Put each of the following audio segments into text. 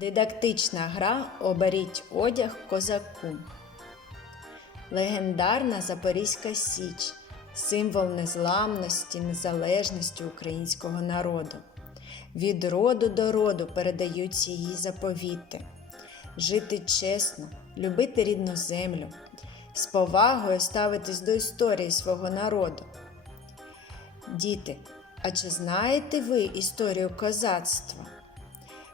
Дидактична гра Оберіть одяг козаку. Легендарна Запорізька Січ символ незламності, незалежності українського народу. Від роду до роду передаються її заповіти. Жити чесно, любити рідну землю, з повагою ставитись до історії свого народу. Діти, а чи знаєте ви історію козацтва?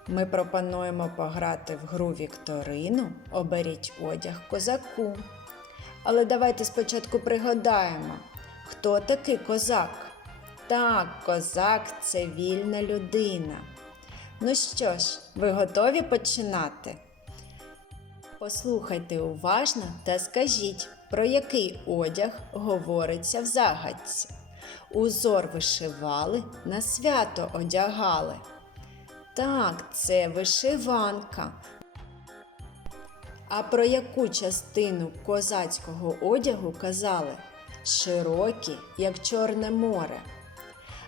Ми пропонуємо пограти в гру Вікторину, оберіть одяг козаку. Але давайте спочатку пригадаємо, хто такий козак. Так, козак це вільна людина. Ну що ж, ви готові починати? Послухайте уважно та скажіть, про який одяг говориться в загадці. Узор вишивали, на свято одягали. Так, це вишиванка. А про яку частину козацького одягу казали? Широкі, як Чорне море.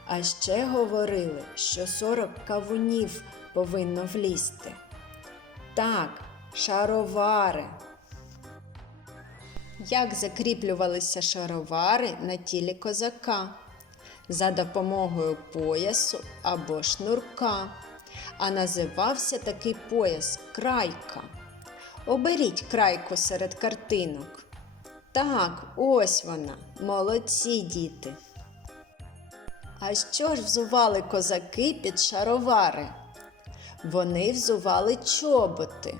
А ще говорили, що 40 кавунів повинно влізти. Так, шаровари. Як закріплювалися шаровари на тілі козака? За допомогою поясу або шнурка а називався такий пояс крайка. Оберіть крайку серед картинок. Так, ось вона, молодці діти. А що ж взували козаки під шаровари? Вони взували чоботи.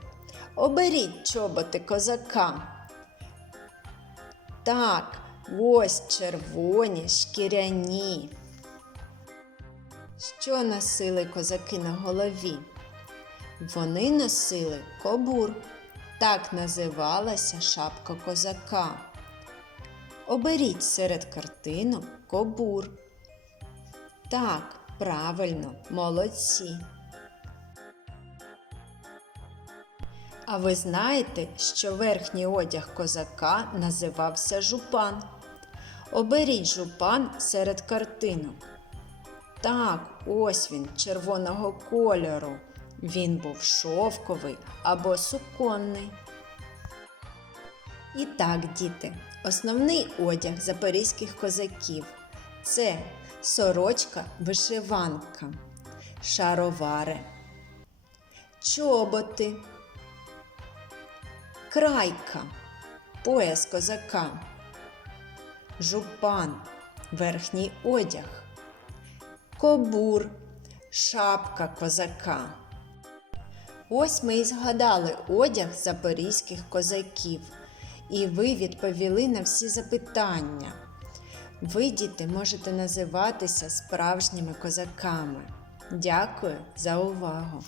Оберіть чоботи козака. Так, ось червоні шкіряні. Що носили козаки на голові? Вони носили кобур. Так називалася шапка козака. Оберіть серед картинок кобур. Так, правильно, молодці. А ви знаєте, що верхній одяг козака називався жупан? Оберіть жупан серед картинок. Так, ось він червоного кольору. Він був шовковий або суконний. І так, діти, основний одяг запорізьких козаків це сорочка вишиванка, шаровари, чоботи, крайка, пояс козака, жупан, верхній одяг кобур, шапка козака. Ось ми і згадали одяг запорізьких козаків, і ви відповіли на всі запитання. Ви, діти, можете називатися справжніми козаками. Дякую за увагу!